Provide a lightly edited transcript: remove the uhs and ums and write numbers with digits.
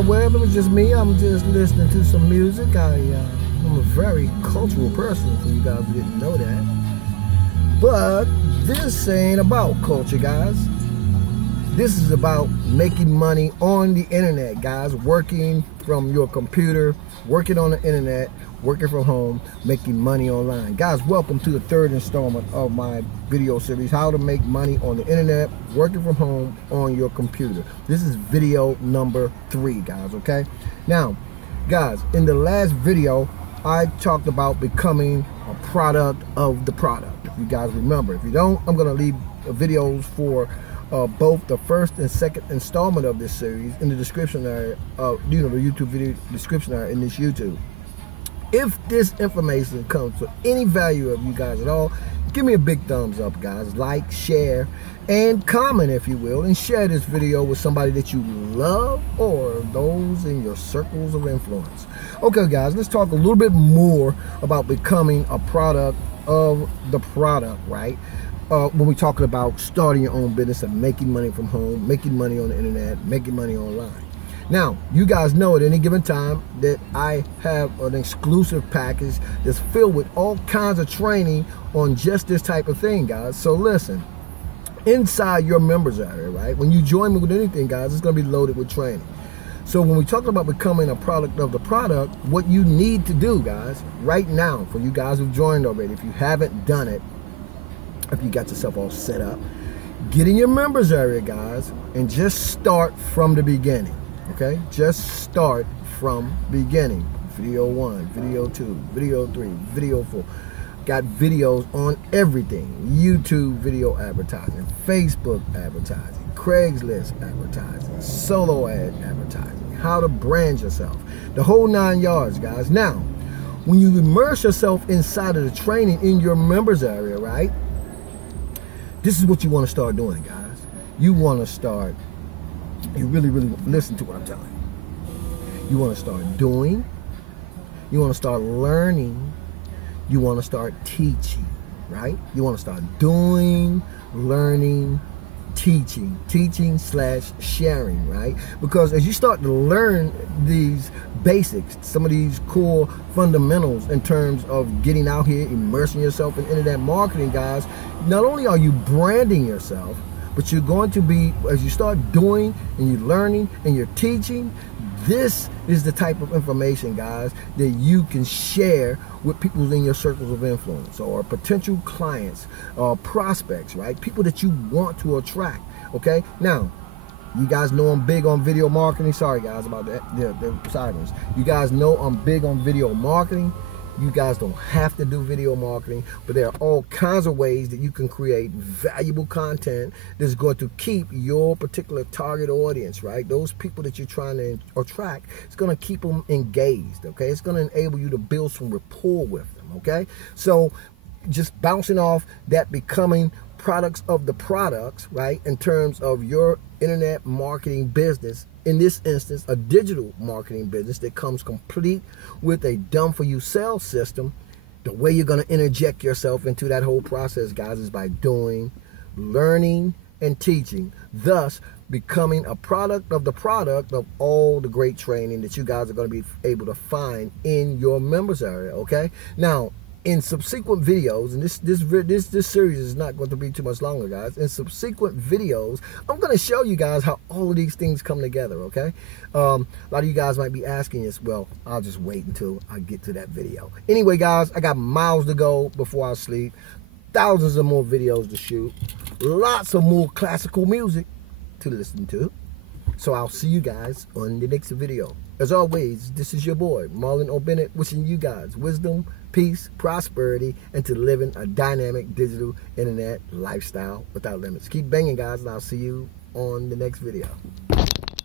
or whatever. It was just me. I'm just listening to some music. I'm a very cultural person, for you guys who didn't know that. But this ain't about culture, guys. This is about making money on the internet, guys. Working from your computer, working on the internet, working from home, making money online. Guys, welcome to the third installment of my video series, how to make money on the internet, working from home on your computer. This is video number 3, guys, okay? Now, guys, in the last video, I talked about becoming a product of the product. If you guys remember. If you don't, I'm gonna leave videos for both the first and second installment of this series in the description area, the YouTube video description area in this YouTube. If this information comes to any value of you guys at all, give me a big thumbs up, guys. Like, share, and comment, if you will, and share this video with somebody that you love or those in your circles of influence. Okay, guys, let's talk a little bit more about becoming a product of the product, right? When we're talking about starting your own business and making money from home, making money on the internet, making money online. Now, you guys know at any given time that I have an exclusive package that's filled with all kinds of training on just this type of thing, guys. So listen, inside your members area, right? When you join me with anything, guys, it's going to be loaded with training. So when we talk about becoming a product of the product, what you need to do, guys, right now, for you guys who've joined already, if you haven't done it, if you got yourself all set up, get in your members area, guys, and just start from the beginning. Okay, just start from beginning. Video 1, video 2, video 3, video 4. Got videos on everything. YouTube video advertising, Facebook advertising, Craigslist advertising, solo ad advertising, how to brand yourself, the whole 9 yards, guys. Now, when you immerse yourself inside of the training in your members area, right? This is what you want to start doing, guys. You want to start, you really listen to what I'm telling you. You want to start doing, you want to start learning, you want to start teaching, right? You want to start doing, learning, teaching slash sharing, right? Because as you start to learn these basics, some of these core fundamentals in terms of getting out here, immersing yourself in internet marketing, guys, not only are you branding yourself, but you're going to be, as you start doing and you're learning and you're teaching, this is the type of information, guys, that you can share with people in your circles of influence or potential clients or prospects, right? People that you want to attract, okay? Now, you guys know I'm big on video marketing. Sorry, guys, about that. The sirens. You guys know I'm big on video marketing. You guys don't have to do video marketing, but there are all kinds of ways that you can create valuable content that's going to keep your particular target audience, right? Those people that you're trying to attract, it's going to keep them engaged, okay? It's going to enable you to build some rapport with them, okay? So just bouncing off that, becoming products of the products, right? In terms of your internet marketing business, in this instance, a digital marketing business that comes complete with a done-for-you sales system. The way you're going to interject yourself into that whole process, guys, is by doing, learning, and teaching, thus becoming a product of the product of all the great training that you guys are going to be able to find in your members area, okay? Now, in subsequent videos, and this series is not going to be too much longer, guys. In subsequent videos, I'm going to show you guys how all of these things come together, okay? A lot of you guys might be asking this. Well, I'll just wait until I get to that video. Anyway, guys, I got miles to go before I sleep. Thousands of more videos to shoot. Lots of more classical music to listen to. So I'll see you guys on the next video. As always, this is your boy, Marlon O. Bennett, wishing you guys wisdom, peace, prosperity, and to living a dynamic digital internet lifestyle without limits. Keep banging, guys, and I'll see you on the next video.